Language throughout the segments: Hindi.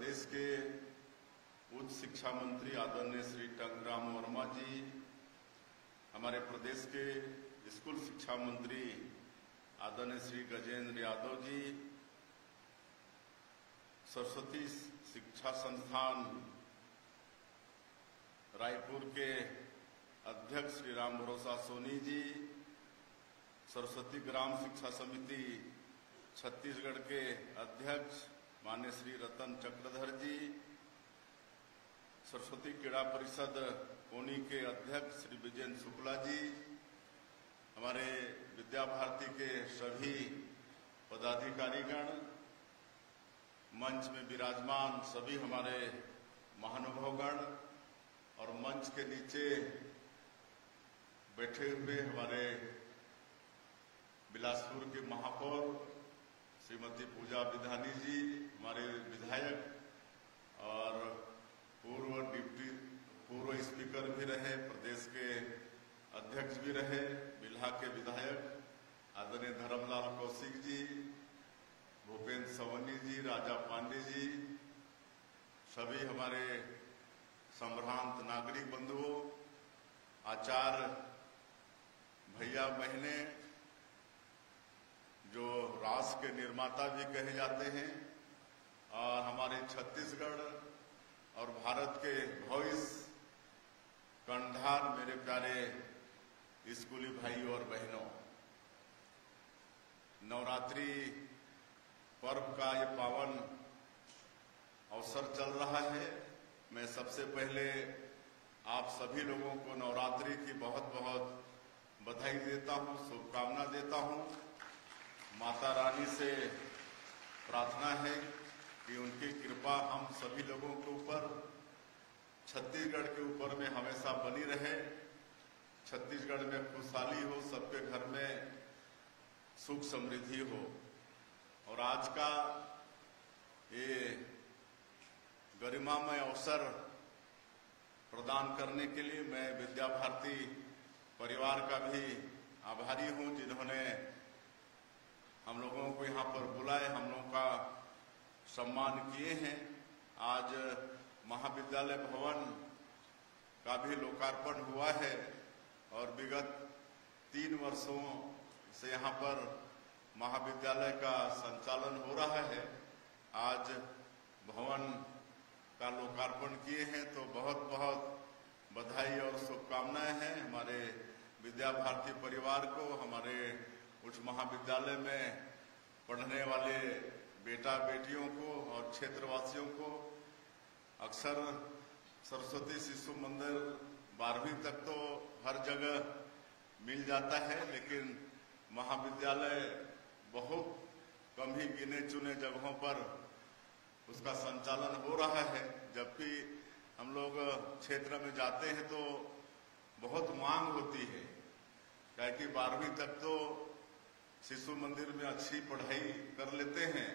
प्रदेश के उच्च शिक्षा मंत्री आदरणीय श्री टंगराम वर्मा जी, हमारे प्रदेश के स्कूल शिक्षा मंत्री आदरणीय श्री गजेंद्र यादव जी, सरस्वती शिक्षा संस्थान रायपुर के अध्यक्ष श्री राम भरोसा सोनी जी, सरस्वती ग्राम शिक्षा समिति छत्तीसगढ़ के अध्यक्ष माननीय श्री रतन चक्रधर जी, सरस्वती क्रीड़ा परिषद कोनी के अध्यक्ष श्री विजेंद्र शुक्ला जी, हमारे विद्या भारती के सभी पदाधिकारीगण, मंच में विराजमान सभी हमारे महानुभावगण और मंच के नीचे बैठे हुए हमारे बिलासपुर के महापौर श्रीमती पूजा विधानी जी, हमारे विधायक और पूर्व स्पीकर भी रहे, प्रदेश के अध्यक्ष भी रहे, बिल्हा के विधायक आदरणीय धर्मलाल कौशिक जी, भूपेंद्र सवनी जी, राजा पांडे जी, सभी हमारे संभ्रांत नागरिक बंधुओं, आचार्य भैया बहने, जो राष्ट्र के निर्माता भी कहे जाते हैं और हमारे छत्तीसगढ़ और भारत के भविष्य कर्णधार मेरे प्यारे स्कूली भाई और बहनों, नवरात्रि पर्व का ये पावन अवसर चल रहा है। मैं सबसे पहले आप सभी लोगों को नवरात्रि की बहुत बहुत बधाई देता हूं, शुभकामना देता हूं। माता रानी से प्रार्थना है कि उनकी कृपा हम सभी लोगों के ऊपर, छत्तीसगढ़ के ऊपर में हमेशा बनी रहे। छत्तीसगढ़ में खुशहाली हो, सबके घर में सुख समृद्धि हो। और आज का ये गरिमामय अवसर प्रदान करने के लिए मैं विद्या भारती परिवार का भी आभारी हूं, जिन्होंने हम लोगों को यहाँ पर बुलाए, हम लोगों का सम्मान किए हैं। आज महाविद्यालय भवन का भी लोकार्पण हुआ है और विगत 3 वर्षों से यहाँ पर महाविद्यालय का संचालन हो रहा है। आज भवन का लोकार्पण किए हैं, तो बहुत बहुत बधाई और शुभकामनाएं हैं हमारे विद्या भारती परिवार को, हमारे उच्च महाविद्यालय में पढ़ने वाले बेटा बेटियों को और क्षेत्रवासियों को। अक्सर सरस्वती शिशु मंदिर 12वीं तक तो हर जगह मिल जाता है, लेकिन महाविद्यालय बहुत कम ही गिने चुने जगहों पर उसका संचालन हो रहा है। जबकि हम लोग क्षेत्र में जाते हैं तो बहुत मांग होती है, क्या कि 12वीं तक तो शिशु मंदिर में अच्छी पढ़ाई कर लेते हैं।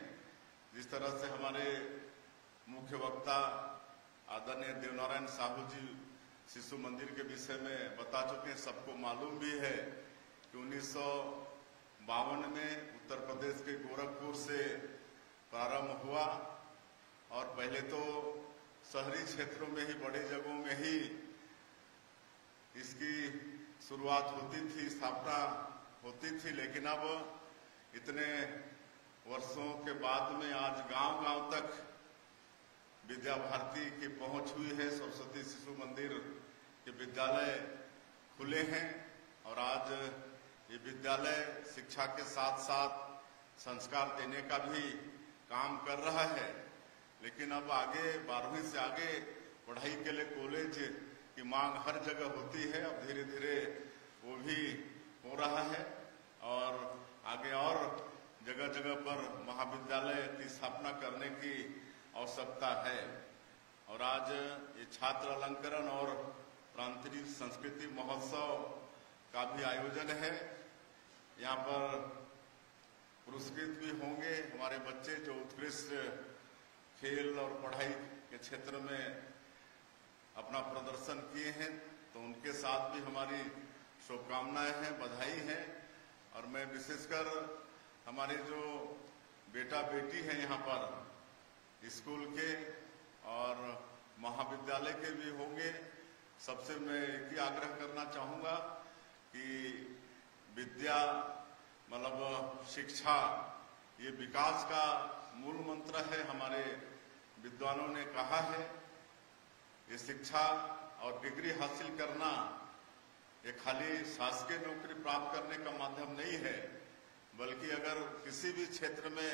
जिस तरह से हमारे मुख्य वक्ता आदरणीय देवनारायण साहू जी शिशु मंदिर के विषय में बता चुके हैं, सबको मालूम भी है कि 1952 में उत्तर प्रदेश के गोरखपुर से प्रारंभ हुआ और पहले तो शहरी क्षेत्रों में ही, बड़े जगहों में ही इसकी शुरुआत होती थी, स्थापना होती थी। लेकिन अब इतने वर्षों के बाद में आज गांव-गांव तक विद्या भारती की पहुंच हुई है। सरस्वती शिशु मंदिर के विद्यालय खुले हैं और आज ये विद्यालय शिक्षा के साथ साथ संस्कार देने का भी काम कर रहा है। लेकिन अब आगे 12वीं से आगे पढ़ाई के लिए कॉलेज की मांग हर जगह होती है। अब धीरे धीरे वो भी हो रहा है और आगे और जगह जगह पर महाविद्यालय की स्थापना करने की आवश्यकता है। और आज ये छात्र अलंकरण और प्रांतीय संस्कृति महोत्सव का भी आयोजन है। यहाँ पर पुरस्कृत भी होंगे हमारे बच्चे जो उत्कृष्ट खेल और पढ़ाई के क्षेत्र में अपना प्रदर्शन किए हैं, तो उनके साथ भी हमारी शुभकामनाएं हैं, बधाई है। और मैं विशेषकर हमारे जो बेटा बेटी हैं यहाँ पर, स्कूल के और महाविद्यालय के भी होंगे। सबसे मैं एक ही आग्रह करना चाहूँगा कि विद्या मतलब शिक्षा ये विकास का मूल मंत्र है। हमारे विद्वानों ने कहा है ये शिक्षा और डिग्री हासिल करना ये खाली शासकीय नौकरी प्राप्त करने का माध्यम नहीं है, बल्कि अगर किसी भी क्षेत्र में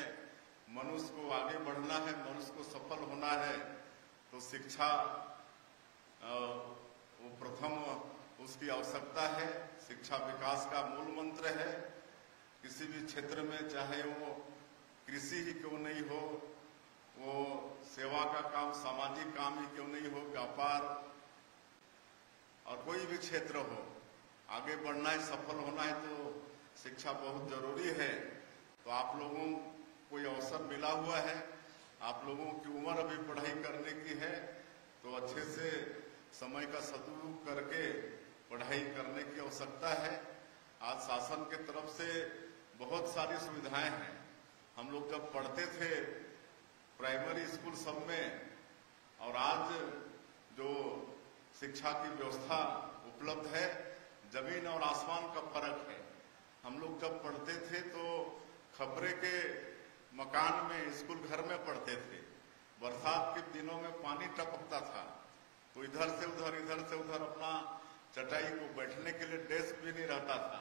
मनुष्य को आगे बढ़ना है, मनुष्य को सफल होना है, तो शिक्षा वो प्रथम उसकी आवश्यकता है। शिक्षा विकास का मूल मंत्र है। किसी भी क्षेत्र में, चाहे वो कृषि ही क्यों नहीं हो, वो सेवा का काम, सामाजिक काम ही क्यों नहीं हो, व्यापार और कोई भी क्षेत्र हो, आगे बढ़ना है, सफल होना है तो शिक्षा बहुत जरूरी है। तो आप लोगों को ये अवसर मिला हुआ है, आप लोगों की उम्र अभी पढ़ाई करने की है, तो अच्छे से समय का सदुपयोग करके पढ़ाई करने की आवश्यकता है। आज शासन के तरफ से बहुत सारी सुविधाएं हैं। हम लोग जब पढ़ते थे प्राइमरी स्कूल सब में, और आज जो शिक्षा की व्यवस्था उपलब्ध है, जमीन और आसमान का फर्क है। हम लोग जब पढ़ते थे तो खपरे के मकान में, स्कूल घर में पढ़ते थे। बरसात के दिनों में पानी टपकता था, तो इधर से उधर अपना चटाई को बैठने के लिए डेस्क भी नहीं रहता था।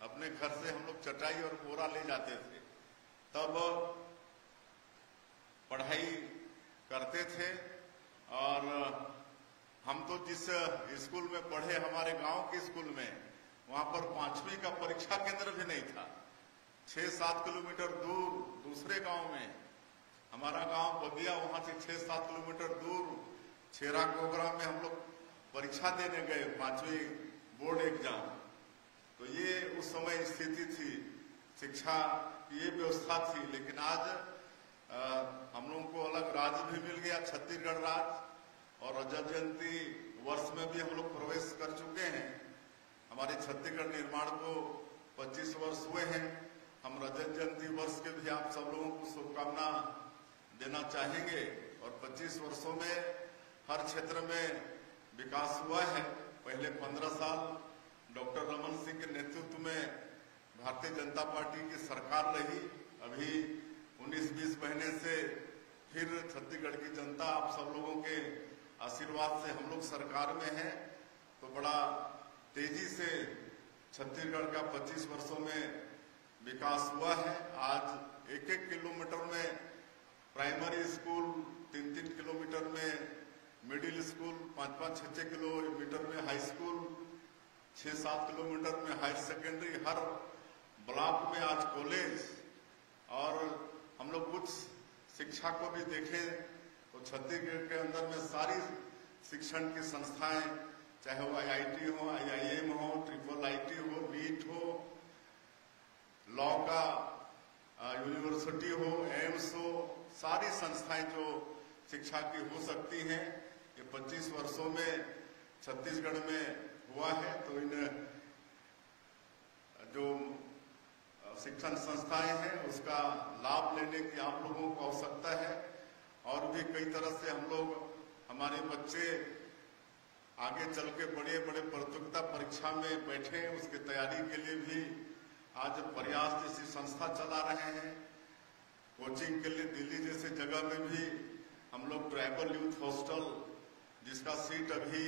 अपने घर से हम लोग चटाई और बोरा ले जाते थे, तब पढ़ाई करते थे। और हम तो जिस स्कूल में पढ़े, हमारे गांव के स्कूल में, वहां पर 5वीं का परीक्षा केंद्र भी नहीं था। 6-7 किलोमीटर दूर दूसरे गांव में, हमारा गांव बगिया, वहां से 6-7 किलोमीटर दूर छेरा कोगरा में हम लोग परीक्षा देने गए 5वीं बोर्ड एग्जाम। तो ये उस समय स्थिति थी, शिक्षा की ये व्यवस्था थी। लेकिन आज हम लोगों को अलग राज्य भी मिल गया, छत्तीसगढ़ राज्य, और रजत जयंती वर्ष में भी हम लोग प्रवेश कर चुके हैं। हमारे छत्तीसगढ़ निर्माण को 25 वर्ष हुए हैं। हम रजत जयंती वर्ष के भी आप सब लोगों को शुभकामना देना चाहेंगे। और 25 वर्षों में हर क्षेत्र में विकास हुआ है। पहले 15 साल डॉक्टर रमन सिंह के नेतृत्व में भारतीय जनता पार्टी की सरकार रही। अभी 19-20 महीने से फिर छत्तीसगढ़ की जनता, आप सब लोगों के आशीर्वाद से हम लोग सरकार में हैं, तो बड़ा तेजी से छत्तीसगढ़ का 25 वर्षों में विकास हुआ है। आज 1-1 किलोमीटर में प्राइमरी स्कूल, 3-3 किलोमीटर में मिडिल स्कूल, 5-5, 6-6 किलोमीटर में हाई स्कूल, 6-7 किलोमीटर में हायर सेकेंडरी, हर ब्लॉक में आज कॉलेज। और हम लोग कुछ शिक्षा को भी देखें तो छत्तीसगढ़ के अंदर में सारी शिक्षण की संस्थाएं, चाहे वो IIT हो, IIM हो, IIIT हो, नीट हो, लॉ का यूनिवर्सिटी हो, एम्स हो, सारी संस्थाएं जो शिक्षा की हो सकती हैं, ये 25 वर्षों में छत्तीसगढ़ में हुआ है। तो इन जो शिक्षण संस्थाएं हैं उसका लाभ लेने की आप लोगों को आवश्यकता है। और भी कई तरह से हम लोग, हमारे बच्चे आगे चल के बड़े बड़े प्रतियोगिता परीक्षा में बैठे, उसकी तैयारी के लिए भी आज प्रयास जैसी संस्था चला रहे हैं। कोचिंग के लिए दिल्ली जैसे जगह में भी हम लोग ट्राइबल यूथ हॉस्टल, जिसका सीट अभी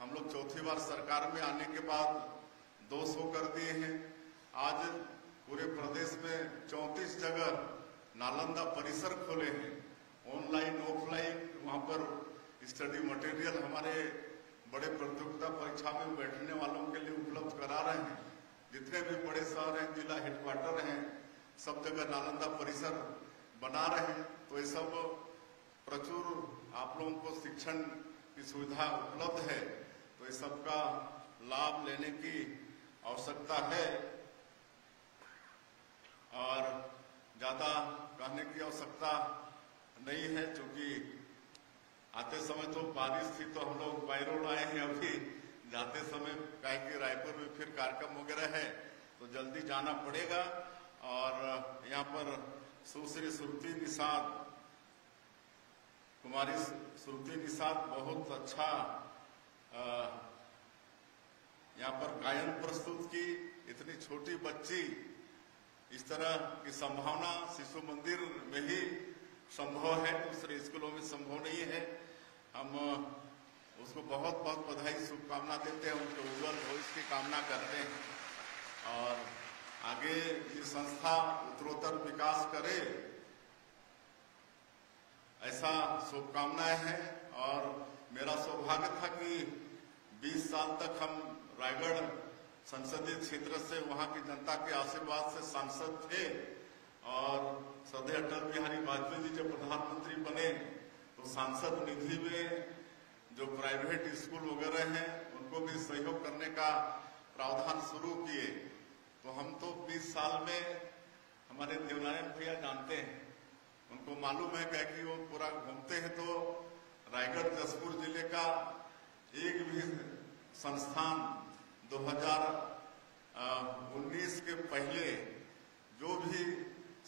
हम लोग चौथी बार सरकार में आने के बाद 200 कर दिए हैं। आज पूरे प्रदेश में 34 जगह नालंदा परिसर खोले हैं, ऑनलाइन ऑफलाइन, वहां पर स्टडी मटेरियल हमारे बड़े प्रतियोगिता परीक्षा में बैठने वालों के लिए उपलब्ध करा रहे हैं। जितने भी बड़े शहर हैं, जिला हेडक्वार्टर हैं, सब जगह नालंदा परिसर बना रहे हैं। तो ये सब प्रचुर आप लोगों को शिक्षण की सुविधा उपलब्ध है, तो ये सबका लाभ लेने की आवश्यकता है। और ज्यादा कहने की आवश्यकता नहीं है, क्योंकि आते समय तो बारिश थी तो हम लोग बाय रोड आए हैं। अभी जाते समय काहे कि रायपुर में फिर कार्यक्रम वगैरह है तो जल्दी जाना पड़ेगा। और यहाँ पर सुश्री सुरती निषाद कुमारी श्रुति निषाद बहुत अच्छा यहाँ पर गायन प्रस्तुत की। इतनी छोटी बच्ची, इस तरह की संभावना शिशु मंदिर में ही संभव है, दूसरे स्कूलों में संभव नहीं है। हम उसको बहुत बहुत बधाई, शुभकामना देते हैं, उनके उज्जवल भविष्य की कामना करते हैं और आगे ये संस्था उत्तरोत्तर विकास करे, ऐसा शुभकामनाएं हैं। और मेरा सौभाग्य था कि 20 साल तक हम रायगढ़ संसदीय क्षेत्र से वहां की जनता के आशीर्वाद से सांसद थे और श्रद्धेय अटल बिहारी वाजपेयी जी जब प्रधानमंत्री बने तो सांसद निधि में जो प्राइवेट स्कूल वगैरह हैं उनको भी सहयोग करने का प्रावधान शुरू किए। तो हम तो 20 साल में हमारे देवनारायण भैया जानते हैं, उनको मालूम है कि वो पूरा घूमते हैं तो रायगढ़ जसपुर जिले का एक भी संस्थान 2019 के पहले जो भी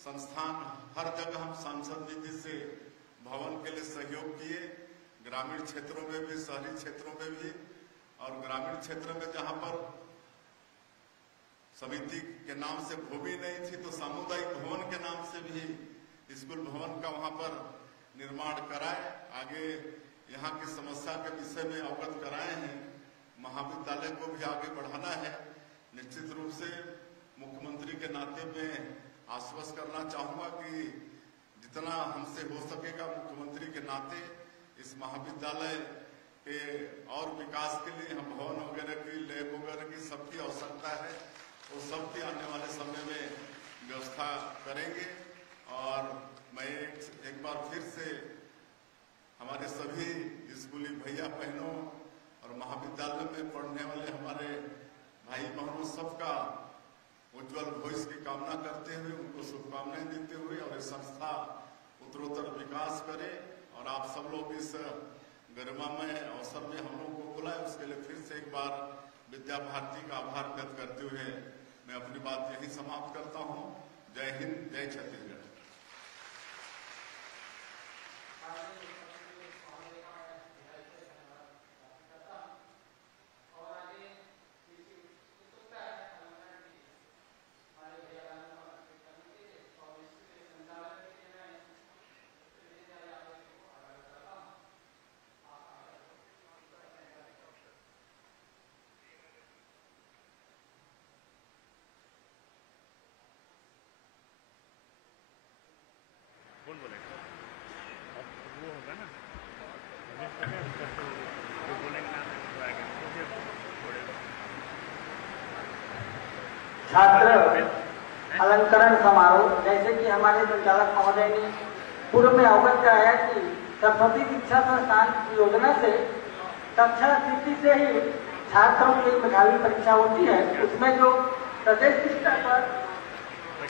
संस्थान, हर जगह हम सांसद निधि से भवन के लिए सहयोग किए, ग्रामीण क्षेत्रों में भी, शहरी क्षेत्रों में भी। और ग्रामीण क्षेत्र में जहां पर समिति के नाम से भूमि नहीं थी तो सामुदायिक भवन के नाम से भी स्कूल भवन का वहां पर निर्माण कराए, आगे यहाँ की समस्या के विषय में अवगत कराए हैं। महाविद्यालय को भी आगे बढ़ाना है। निश्चित रूप से मुख्यमंत्री के नाते मैं आश्वस्त करना चाहूंगा कि जितना हमसे हो सकेगा मुख्यमंत्री के नाते इस महाविद्यालय के और विकास के लिए हम भवन वगैरह की, लैब वगैरह की सबकी आवश्यकता है, वो सबकी आने वाले समय में व्यवस्था करेंगे। और मैं एक बार फिर से हमारे सभी स्कूली भैया बहनों और महाविद्यालय में पढ़ने वाले हमारे भाई बहनों सबका उज्जवल भविष्य की कामना करते हुए, उनको शुभकामनाएं देते हुए और ये संस्था उत्तरोत्तर विकास करे और आप सब लोग इस गरिमामय अवसर में हम लोग को बुलाए, उसके लिए फिर से एक बार विद्या भारती का आभार व्यक्त करते हुए मैं अपनी बात यही समाप्त करता हूँ। जय हिंद, जय छत्तीसगढ़। कौन बोलेगा? अब वो होगा ना, जो बोलेगा ना तो आगे छात्र अलंकरण समारोह, जैसे कि हमारे संचालक महोदय ने पूर्व में अवगत कराया कि सरस्वती शिक्षा संस्थान की योजना से कक्षा तृतीय से ही छात्रों की मेधावी परीक्षा होती है। उसमें जो प्रदेश स्तर पर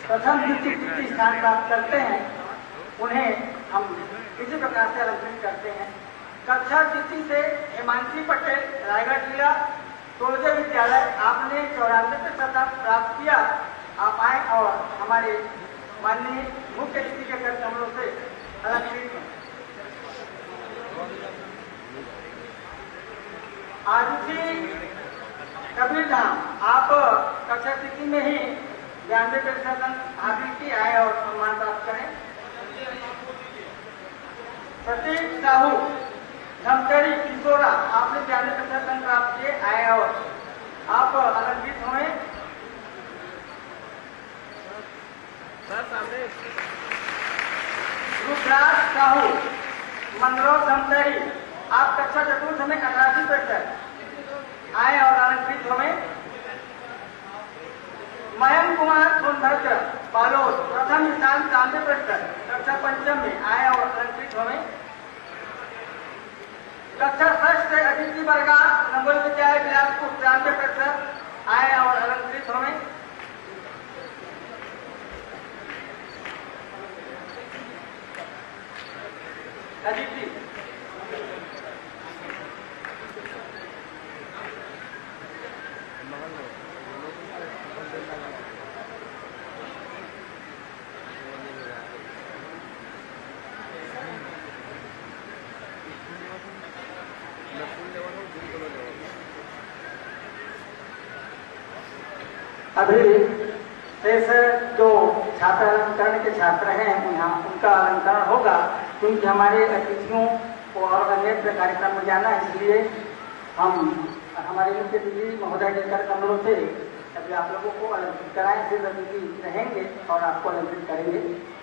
प्रथम द्वितीय तृतीय स्थान प्राप्त करते हैं उन्हें हम इसी प्रकार से अलंकृत करते हैं। कक्षा तृतीय से हिमांशी पटेल, रायगढ़ जिला, तोरजे विद्यालय, आपने 94% प्राप्त किया। आप आए और हमारे माननीय मुख्य अतिथि के कर कमलों से अलंकृत हैं। आरुषि कबीरधाम, आप कक्षा तृतीय में ही 92% हासिल की, आए और सम्मान प्राप्त करें। प्रतीक साहू, धमतरी, किशोरा, आपने 92% प्राप्त किए, आए और आप अलंकृत हुए। रुद्राज साहू, मंदरो, धमतरी, आप कक्षा चतुर्थ में 88% आए और अलंकृत हुए। मयंक कुमार सोनभद्र, बालोद, प्रथम स्थान 93%, कक्षा पंचम में आए और अलंकृत हुए। कक्षा षष्ठ से अदिति वर्गा, नंबर विद्यालय बिलासपुर, 93% आए और अलंकृत हुए। अदिति अभी शेष जो छात्र अलंकरण के छात्र हैं यहाँ उनका अलंकरण होगा, क्योंकि हमारे अतिथियों को और अन्य कार्यक्रम में जाना, इसलिए हम हमारे मुख्य अतिथि महोदय के कर कमलों से अभी आप लोगों को अलंकृत कराएं, फिर अतिथि रहेंगे और आपको अलंकृत करेंगे।